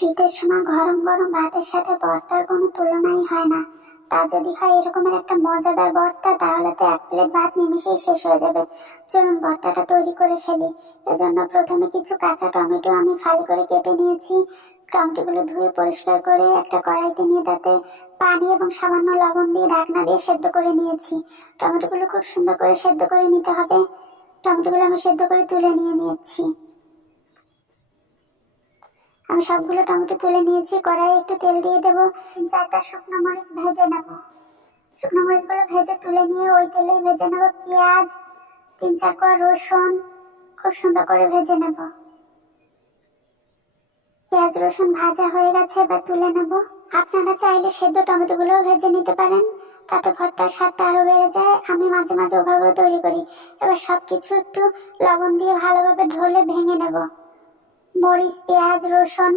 শীতের সময় গরম গরম ভাতের সাথে ভর্তার কোনো তুলনাই হয় না। তা যদি হয় এরকমের একটা মজাদার ভর্তা, তাহলে তো এক প্লেট ভাত নিমিশেই শেষ হয়ে যাবে। চলুন ভর্তাটা তৈরি করে ফেলি। এজন্য প্রথমে কিছু কাঁচা টমেটো আমি ফালি করে কেটে নিয়েছি। টমেটোগুলো ধুয়ে পরিষ্কার করে একটা কড়াইতে নিয়ে তাতে পানি এবং সামান্য লবণ দিয়ে ঢাকনা দিয়ে সেদ্ধ করে নিয়েছি। টমেটোগুলো খুব সুন্দর করে সেদ্ধ করে নিতে হবে। টমেটোগুলো আমি সেদ্ধ করে তুলে নিয়েছি। আমি সবগুলো টমেটো তুলে নিয়েছি। কড়াইয়ে একটু তেল দিয়ে দেবো। 3-4টা শুকনো মরিচ ভেজে নেব। শুকনো মরিচগুলো ভেজে তুলে নিয়ে ওই তেলেই ভেজে নেব পেঁয়াজ, 3-4 কোয়া রসুন খুব সুন্দর করে ভেজে নেব। পেঁয়াজ রসুন ভাজা হয়ে গেছে, এবার তুলে নেব। আপনারা চাইলে সেদ্ধ টমেটোগুলো ভেজে নিতে পারেন, তাতে ভর্তার স্বাদটা আরো বেড়ে যায়। আমি মাঝে মাঝে ওভাবেও তৈরি করি। এবার সবকিছু একটু লবণ দিয়ে ভালোভাবে ঢলে ভেঙে নেব। মরিচ, পেঁয়াজ, রসুন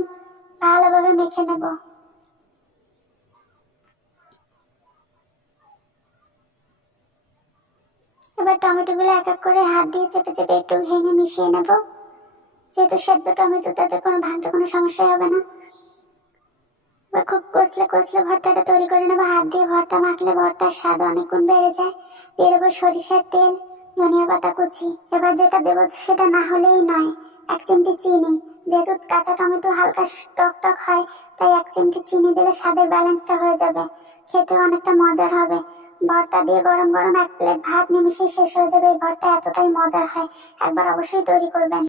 ভালোভাবে মেখে নেব। এবার টমেটোগুলো এক এক করে হাত দিয়ে চেপে চেপে একটু ভেঙে মিশিয়ে নেব। যেহেতু সেদ্ধ টমেটো, তাতে ভাঙতে কোনো সমস্যা হবে না। এবার খুব কষলে কষলে ভর্তাটা তৈরি করে নেবো। হাত দিয়ে ভর্তা মাখলে ভর্তার স্বাদ অনেক গুণ বেড়ে যায়। দিয়ে দেবো সরিষার তেল, ধনিয়া পাতা কুচি। এবার যেটা দেবো সেটা না হলেই নয়, 1 চিমটি চিনি। যেহেতু কাঁচা টমেটো হালকা টক টক হয়, তাই 1 চিমটি চিনি দিলে স্বাদের ব্যালেন্সটা হয়ে যাবে। খেতে অনেকটা মজার হবে। ভর্তা দিয়ে গরম গরম 1 প্লেট ভাত নিমিশেই শেষ হয়ে যাবে। এই ভর্তা এতটাই মজার হয়, একবার অবশ্যই তৈরি করবেন।